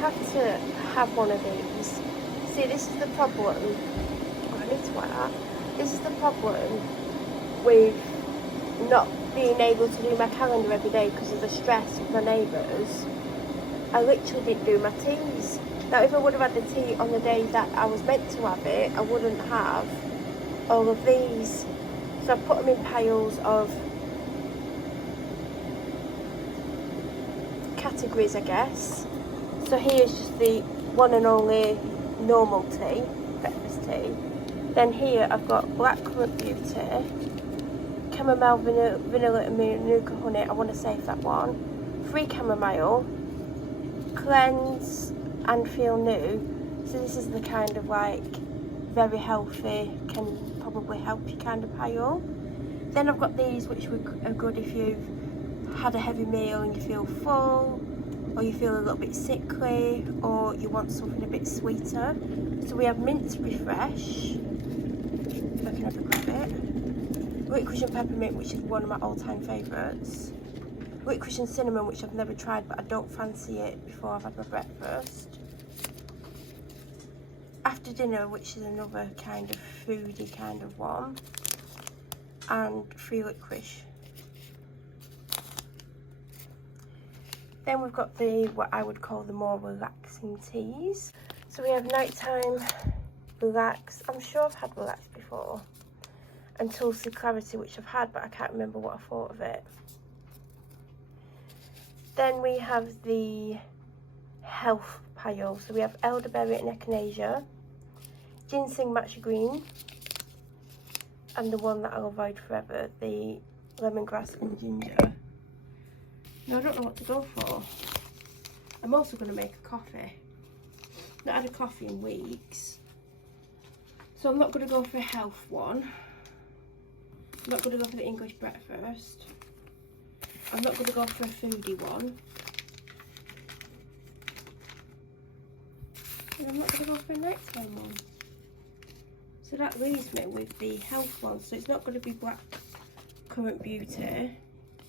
have to have one of these. See, this is the problem. Oh, I need to wear that. This is the problem with not being able to do my calendar every day because of the stress of my neighbours. I literally didn't do my teas. Now, if I would have had the tea on the day that I was meant to have it, I wouldn't have all of these. So I put them in piles of categories, I guess. So here's just the one and only normal tea, breakfast tea. Then here I've got Blackcurrant Beauty, Chamomile Vanilla and Manuka Honey, I want to save that one. Free Chamomile, Cleanse and Feel New. So this is the kind of like very healthy, can probably help you kind of pile. Then I've got these which are good if you've had a heavy meal and you feel full, or you feel a little bit sickly, or you want something a bit sweeter. So we have Mint Refresh, if I can ever grab it. Licorice and Peppermint, which is one of my all-time favourites. Licorice and Cinnamon, which I've never tried, but I don't fancy it before I've had my breakfast. After Dinner, which is another kind of foodie kind of one. And Free Licorice. Then we've got what I would call the more relaxing teas. So we have Nighttime Relax. I'm sure I've had Relax before. And Tulsi Clarity, which I've had, but I can't remember what I thought of it. Then we have the health pile. So we have Elderberry and Echinacea, Ginseng Matcha Green, and the one that I'll avoid forever, the Lemongrass and Ginger. Now, I don't know what to go for. I'm also going to make a coffee. Not had a coffee in weeks. So I'm not going to go for a health one. I'm not going to go for the English breakfast. I'm not going to go for a foodie one. And I'm not going to go for a nighttime one. So that leaves me with the health one. So it's not going to be Blackcurrant Beauty.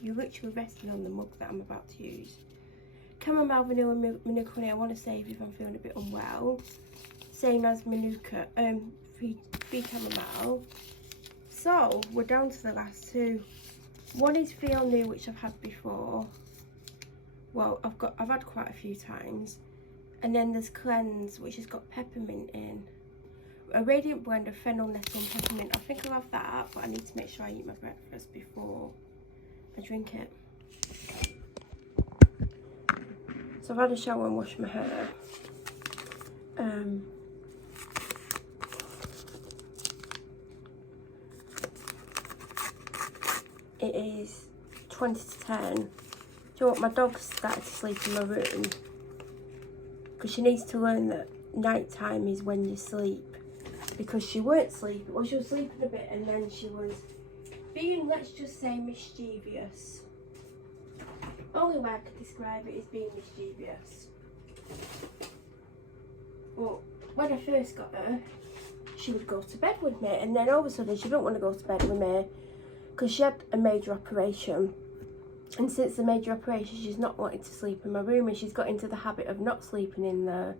You're literally resting on the mug that I'm about to use. Chamomile Vanilla Manuka Honey, I want to save if I'm feeling a bit unwell. Same as Manuka, free Chamomile. So we're down to the last two. One is Feel New, which I've had before. Well, I've had quite a few times. And then there's Cleanse, which has got peppermint in. A radiant blend of fennel, nettle and peppermint. I think I'll have that, but I need to make sure I eat my breakfast before I drink it. So I've had a shower and washed my hair. It is 20 to 10. Do you know what? My dog's started to sleep in my room because she needs to learn that night time is when you sleep, because she weren't sleeping. Well, she was sleeping a bit and then she was being, let's just say, mischievous. Only way I could describe it is being mischievous. Well, when I first got her, she would go to bed with me, and then all of a sudden she didn't want to go to bed with me because she had a major operation. And since the major operation, she's not wanted to sleep in my room, and she's got into the habit of not sleeping in there.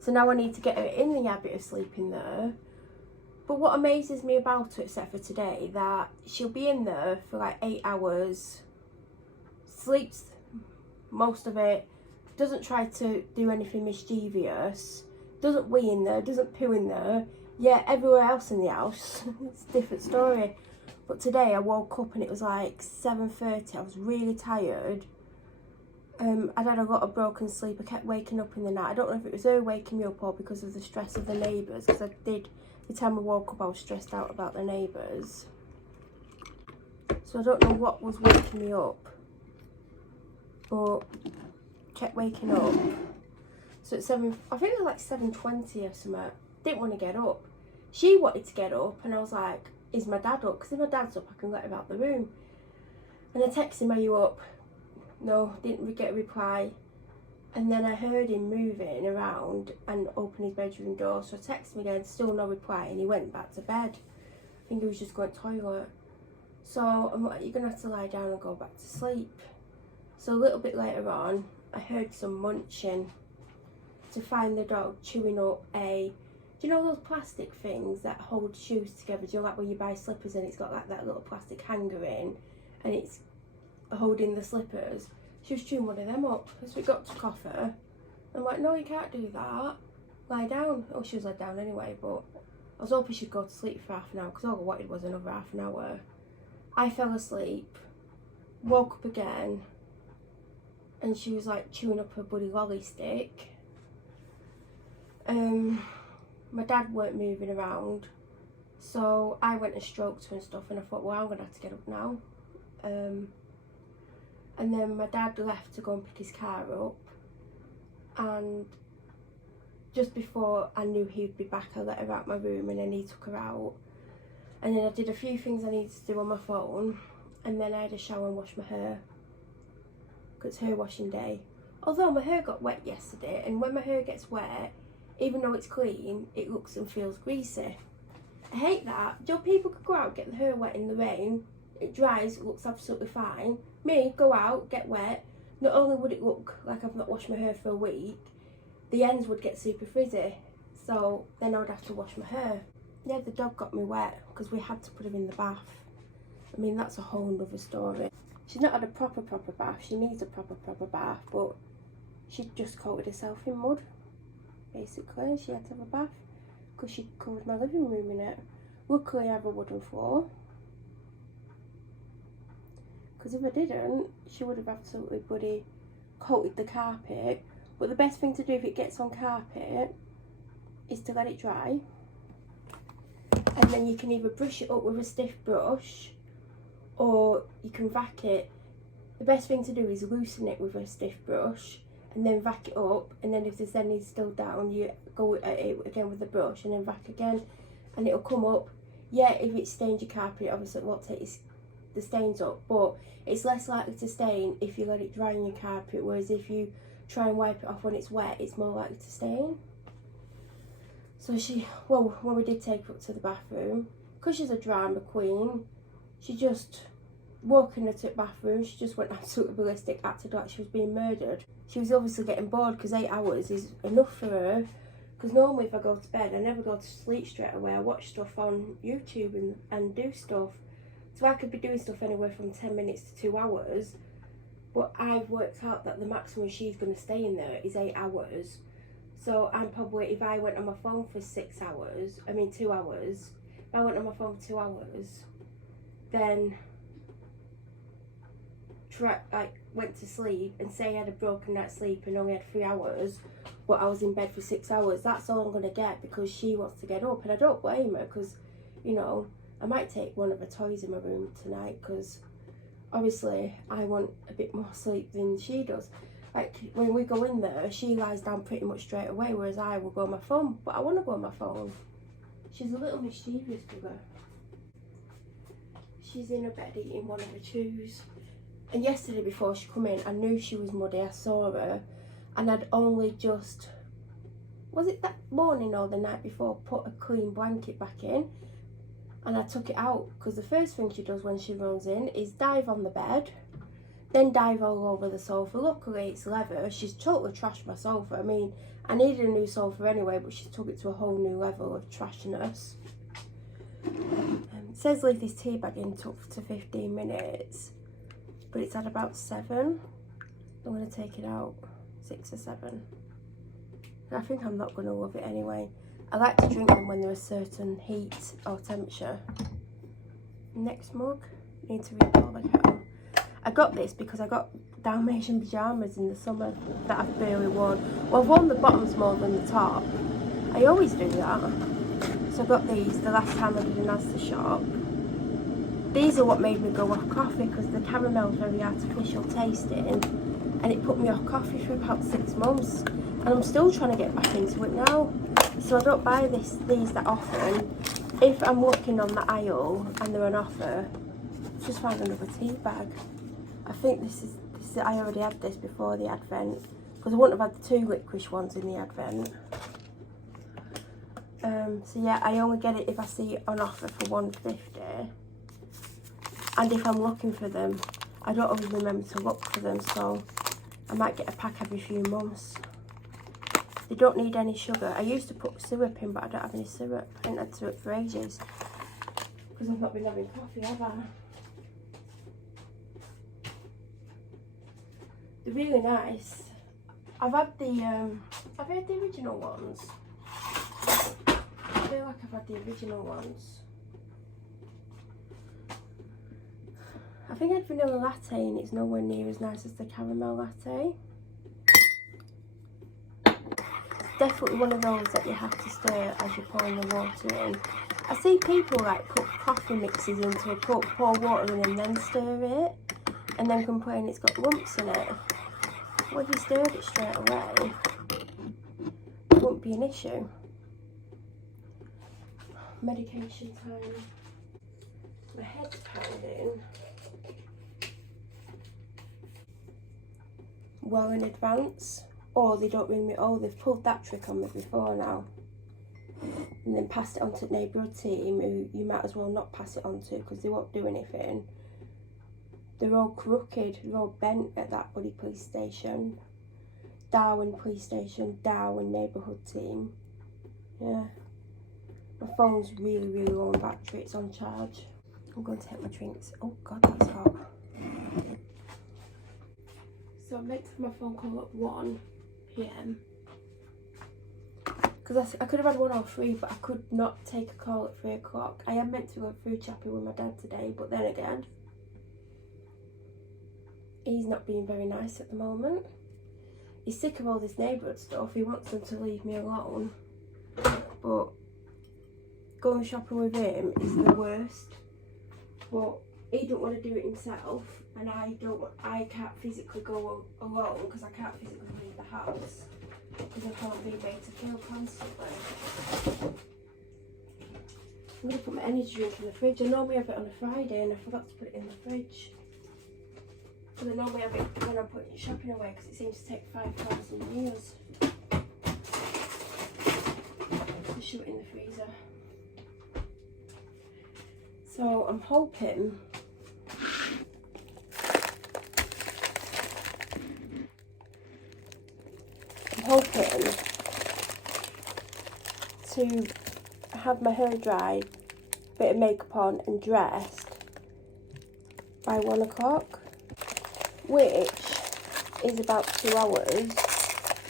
So now I need to get her in the habit of sleeping there. But what amazes me about her, except for today, that she'll be in there for like 8 hours, sleeps most of it, doesn't try to do anything mischievous, doesn't wee in there, doesn't poo in there. Yeah, everywhere else in the house, it's a different story. But today I woke up and it was like 7:30, I was really tired. I'd had a lot of broken sleep, I kept waking up in the night. I don't know if it was her waking me up or because of the stress of the neighbours, because the time I woke up I was stressed out about the neighbours. So I don't know what was waking me up, but kept waking up. So at I think it was like 7:20 or something, didn't want to get up. She wanted to get up and I was like, is my dad up? Because if my dad's up I can let him out the room. And I texted him, are you up? No, didn't get a reply. And then I heard him moving around and open his bedroom door. So I texted him again, still no reply, and he went back to bed. I think he was just going to the toilet. So I'm like, you're going to have to lie down and go back to sleep. So a little bit later on, I heard some munching. to find the dog chewing up do you know those plastic things that hold shoes together? Do you know, like when you buy slippers and it's got like that little plastic hanger in and it's holding the slippers? She was chewing one of them up. So we got to cough her. I'm like, no, you can't do that. Lie down. Oh, she was laid down anyway, but I was hoping she'd go to sleep for half an hour because all I wanted was another half an hour. I fell asleep, woke up again, and she was like chewing up her bloody lolly stick. My dad weren't moving around, so I went and stroked her and stuff, and I thought, well, I'm gonna have to get up now. And then my dad left to go and pick his car up, and just before I knew he'd be back, I let her out my room and then he took her out. And then I did a few things I needed to do on my phone, and then I had a shower and washed my hair, because it's hair washing day. Although my hair got wet yesterday, and when my hair gets wet, even though it's clean, it looks and feels greasy. I hate that. You know, people could go out, get their hair wet in the rain, it dries, it looks absolutely fine. Me, go out, get wet, not only would it look like I've not washed my hair for a week, the ends would get super frizzy, so then I would have to wash my hair. Yeah, the dog got me wet because we had to put her in the bath. I mean, that's a whole other story. She's not had a proper bath. She needs a proper bath, but she just coated herself in mud, basically. She had to have a bath because she covered my living room in it. Luckily, I have a wooden floor, because if I didn't, she would have absolutely bloody coated the carpet. But the best thing to do if it gets on carpet is to let it dry, and then you can either brush it up with a stiff brush or you can vac it. The best thing to do is loosen it with a stiff brush and then vac it up, and then if there's any still down, you go at it again with the brush and then vac again, and it'll come up. Yeah, if it stains your carpet, obviously it won't take the stains up, but it's less likely to stain if you let it dry on your carpet, whereas if you try and wipe it off when it's wet, it's more likely to stain. So when we did take her up to the bathroom, because she's a drama queen, she just, walking her to the bathroom, she just went absolutely ballistic, acted like she was being murdered. She was obviously getting bored because 8 hours is enough for her, because normally if I go to bed, I never go to sleep straight away. I watch stuff on YouTube and do stuff. So I could be doing stuff anywhere from 10 minutes to 2 hours, but I've worked out that the maximum she's going to stay in there is 8 hours. So I'm probably, if I went on my phone for 2 hours, if I went on my phone for 2 hours, then went to sleep and say I had a broken night's sleep and only had 3 hours, but I was in bed for 6 hours, that's all I'm going to get because she wants to get up. And I don't blame her, because, you know, I might take one of her toys in my room tonight, because obviously I want a bit more sleep than she does. Like when we go in there, she lies down pretty much straight away, whereas I will go on my phone, but I want to go on my phone. She's a little mischievous bugger. She's in her bed eating one of her chews. And yesterday before she come in, I knew she was muddy. I saw her, and I'd only just, was it that morning or the night before, put a clean blanket back in, and I took it out, because the first thing she does when she runs in is dive on the bed, then dive all over the sofa. Luckily it's leather. She's totally trashed my sofa. I mean, I needed a new sofa anyway, but she took it to a whole new level of trashiness. It says leave this tea bag in up to 15 minutes, but it's at about 7. I'm going to take it out 6 or 7. I think I'm not going to love it anyway. I like to drink them when they're a certain heat or temperature. Next mug, need to refill the kettle. I got this because I got Dalmatian pyjamas in the summer that I've barely worn. Well, I've worn the bottoms more than the top. I always do that. So I got these the last time I did an Asda shop. These are what made me go off coffee, because the caramel's very artificial tasting, and it put me off coffee for about 6 months, and I'm still trying to get back into it now. So I don't buy these that often. If I'm looking on the aisle and they're on offer, just find another tea bag. I think this is I already had this before the advent, because I wouldn't have had the 2 licorice ones in the advent. So yeah, I only get it if I see it on offer for $1.50. And if I'm looking for them, I don't always remember to look for them, so I might get a pack every few months. They don't need any sugar. I used to put syrup in, but I don't have any syrup. I haven't had syrup for ages. Because I've not been having coffee, have I? They're really nice. I've had the original ones. I feel like I've had the original ones. I think I had vanilla latte and it's nowhere near as nice as the caramel latte. It's definitely one of those that you have to stir as you're pouring the water in. I see people like put coffee mixes into a cup, pour water in and then stir it, and then complain it's got lumps in it. Well, if you stirred it straight away, it wouldn't be an issue. Medication time. My head's pounding. Well in advance, or they don't ring me. Oh, they've pulled that trick on me before now, and then passed it on to the neighbourhood team, who you might as well not pass it on to because they won't do anything. They're all crooked, they're all bent at that bloody police station. Darwin police station, Darwin neighbourhood team. Yeah. My phone's really, really low on battery, it's on charge. I'm going to take my drinks. Oh god, that's hot. So I meant to have my phone call at 1 PM. Because I could have had 1 or 3, but I could not take a call at 3 o'clock. I am meant to go food shopping with my dad today, but then again, he's not being very nice at the moment. He's sick of all this neighbourhood stuff. He wants them to leave me alone. But going shopping with him is the worst. But he don't want to do it himself, and I can't physically go alone because I can't physically leave the house because I can't be made to feel constantly. I'm going to put my energy drink in the fridge. I normally have it on a Friday and I forgot to put it in the fridge. Because I normally have it when I'm putting shopping away because it seems to take 5,000 years to shoot it in the freezer. So I'm hoping to have my hair dried, bit of makeup on and dressed by 1 o'clock, which is about 2 hours,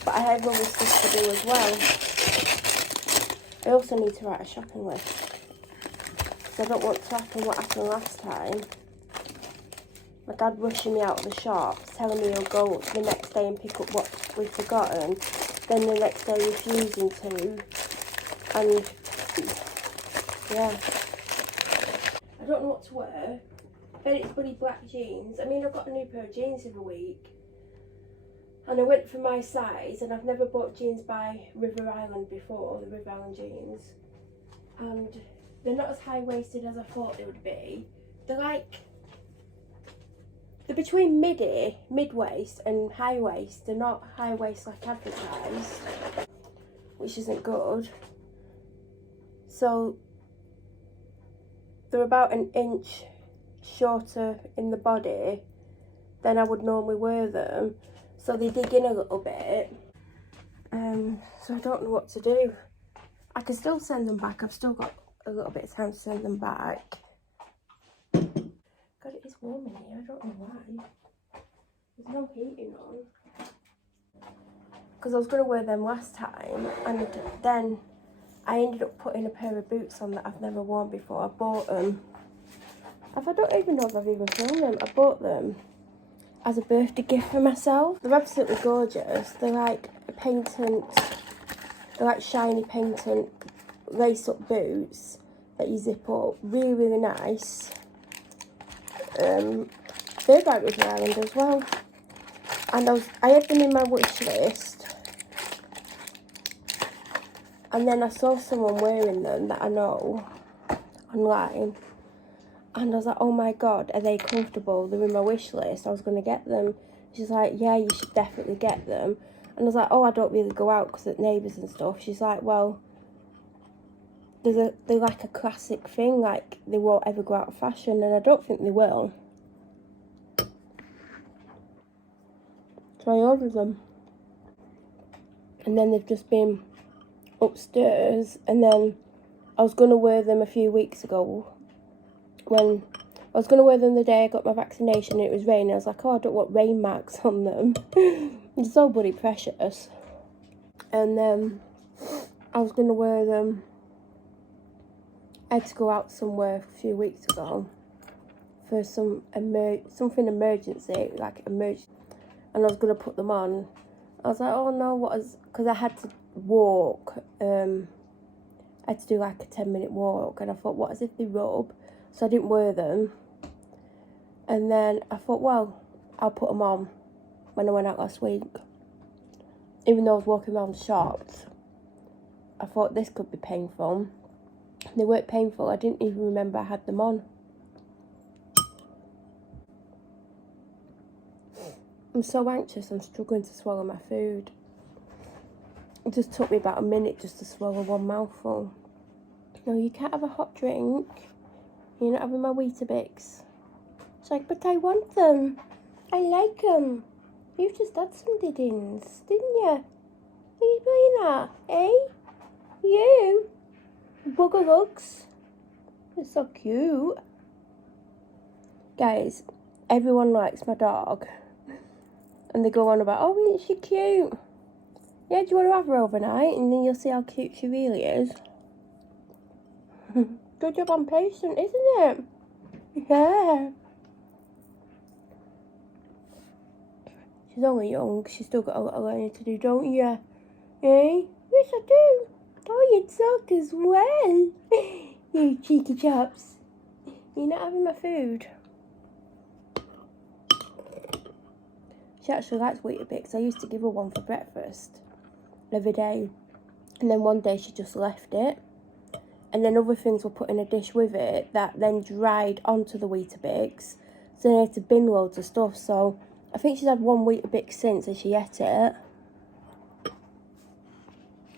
but I have other stuff to do as well. I also need to write a shopping list, because I don't want to happen what happened last time. My dad rushing me out of the shop, telling me he'll go the next day and pick up what we've forgotten, then the next day refusing to, and yeah. I don't know what to wear. Then it's bloody black jeans. I mean, I've got a new pair of jeans every week, and I went for my size, and I've never bought jeans by River Island before, the River Island jeans, and they're not as high-waisted as I thought they would be. They're between mid-waist and high-waist. They're not high-waist like advertised, which isn't good. So they're about an inch shorter in the body than I would normally wear them. So they dig in a little bit. So I don't know what to do. I can still send them back. I've still got a little bit of time to send them back. God, it is warm in here. I don't know why. There's no heating on. Because I was going to wear them last time, and then I ended up putting a pair of boots on that I've never worn before. I bought them. I don't even know if I've even worn them. I bought them as a birthday gift for myself. They're absolutely gorgeous. They're like a patent, they're like shiny patent lace-up boots that you zip up. Really, really nice. They're by River Island as well. And I had them in my wish list. And then I saw someone wearing them that I know online. And I was like, oh my god, are they comfortable? They're in my wish list. I was going to get them. She's like, yeah, you should definitely get them. And I was like, oh, I don't really go out because of neighbours and stuff. She's like, well, they're like a classic thing. Like, they won't ever go out of fashion. And I don't think they will. So I ordered them. and then they've just been upstairs. And then I was going to wear them a few weeks ago when I was going to wear them the day I got my vaccination and it was raining. I was like, oh, I don't want rain marks on them. It's so bloody precious. And then I was going to wear them. I had to go out somewhere a few weeks ago for something emergency, and I was going to put them on. I was like, oh no, because I had to walk. I had to do like a 10-minute walk, and I thought, what if they rub? So I didn't wear them. And then I thought, well, I'll put them on when I went out last week. Even though I was walking around the shops, I thought this could be painful. They weren't painful. I didn't even remember I had them on. I'm so anxious, I'm struggling to swallow my food. It just took me about a minute just to swallow one mouthful. No, you can't have a hot drink. You're not having my Weetabix. It's like, but I want them. I like them. You've just had some diddins, didn't you? Are you doing that, eh? You? Buggerugs. You're so cute. Guys, everyone likes my dog. And they go on about, oh, isn't she cute? Yeah, do you want to have her overnight? And then you'll see how cute she really is. Good job on patient, isn't it? Yeah. She's only young. She's still got a lot of learning to do, don't you? Eh? Yes, I do. Oh, you talk as well. You cheeky chops. You're not having my food. She actually likes Weetabix. I used to give her one for breakfast every day. And then one day she just left it. And then other things were put in a dish with it that then dried onto the Weetabix. So then I had to bin loads of stuff. So I think she's had one Weetabix since and she ate it.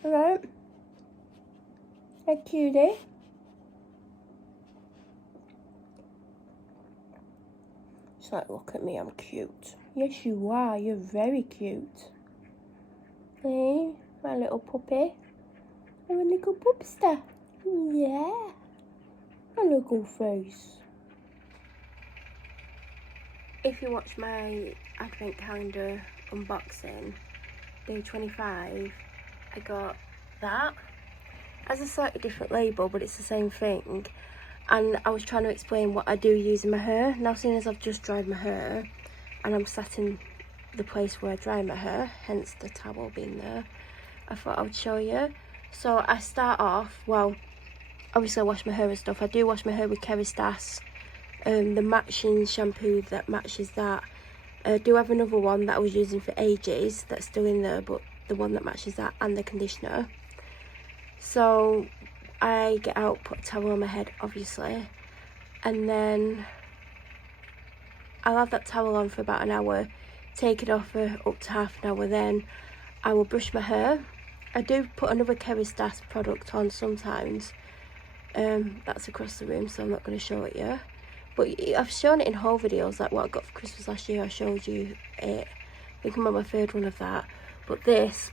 Alright. Hey, cutie. She's like, look at me, I'm cute. Yes, you are. You're very cute. Hey, my little puppy. I'm a little pupster. Yeah. A little face. If you watch my advent calendar unboxing, day 25, I got that. It has a slightly different label, but it's the same thing. And I was trying to explain what I do use in my hair. Now, seeing as I've just dried my hair, and I'm sat in the place where I dry my hair, hence the towel being there, I thought I would show you. So I start off, well, obviously I wash my hair and stuff. I do wash my hair with Kerastase, the matching shampoo that matches that. I do have another one that I was using for ages that's still in there, but the one that matches that, and the conditioner. So I get out, put a towel on my head, obviously, and then I'll have that towel on for about an hour, take it off for up to half an hour, then I will brush my hair. I do put another Kerastase product on sometimes. That's across the room, so I'm not going to show it you. But I've shown it in haul videos, like what I got for Christmas last year. I showed you it. I think I'm on my third one of that. But this,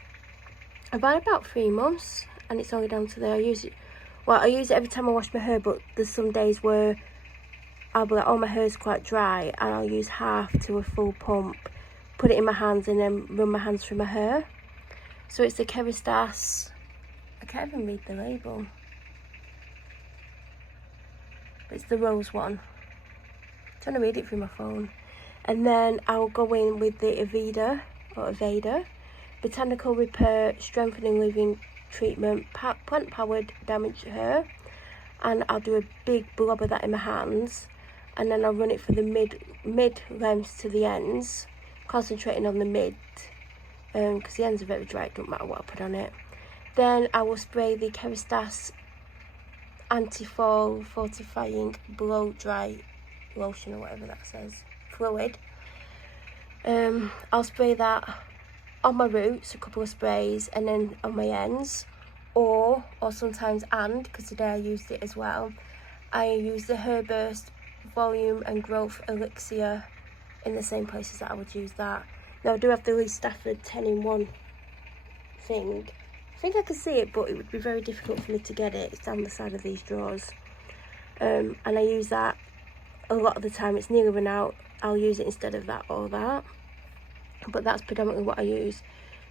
I've had about 3 months, and it's only down to there. I use it every time I wash my hair, but there's some days where I'll be like, oh, my hair's quite dry, and I'll use half to a full pump, put it in my hands, and then run my hands through my hair. So it's the Kerastase. I can't even read the label. It's the rose one. I'm trying to read it through my phone. And then I'll go in with the Aveda Botanical Repair Strengthening Leave-In Treatment, plant-powered damaged hair. And I'll do a big blob of that in my hands. And then I'll run it for the mid lengths to the ends, concentrating on the mid, because the ends are very dry, it don't matter what I put on it. Then I will spray the Kerastase Anti-Fall Fortifying Blow Dry Lotion, or whatever that says, fluid. I'll spray that on my roots, a couple of sprays, and then on my ends, or sometimes, because today I used it as well, I use the Hairburst Volume and Growth Elixir in the same places that I would use that. Now I do have the Lee Stafford 10-in-1 thing. I think I can see it, but it would be very difficult for me to get it. It's down the side of these drawers. And I use that a lot of the time. It's nearly run out. I'll use it instead of that or that. But that's predominantly what I use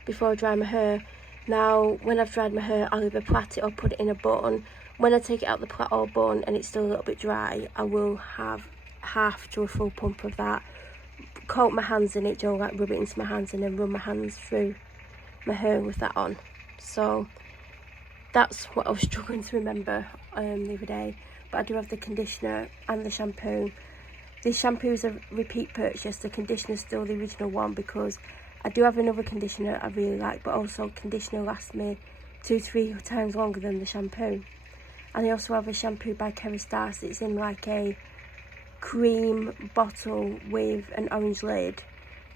before I dry my hair. Now, when I've dried my hair, I'll either plait it or put it in a bun. When I take it out the plait or bun and it's still a little bit dry, I will have half to a full pump of that. Coat my hands in it, like rub it into my hands and then run my hands through my hair with that on. So that's what I was struggling to remember the other day. But I do have the conditioner and the shampoo. The shampoo is a repeat purchase. The conditioner is still the original one because I do have another conditioner I really like, but also conditioner lasts me 2-3 times longer than the shampoo. And I also have a shampoo by Kerastase. It's in like a cream bottle with an orange lid,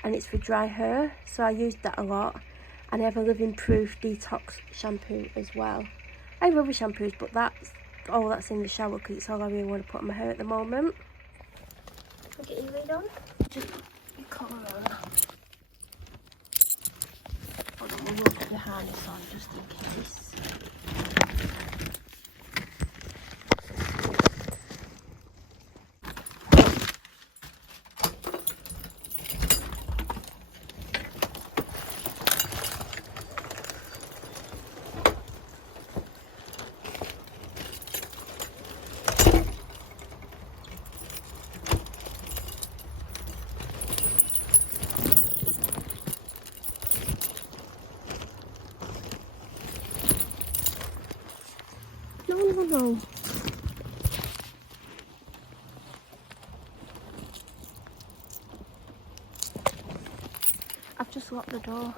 and it's for dry hair, so I used that a lot. And I have a living proof detox shampoo as well. I have other shampoos, but that's all that's in the shower because it's all I really want to put on my hair at the moment. Get your lid on. Just put your collar on. Hold on, we'll put the harness on just in case. No. I've just locked the door.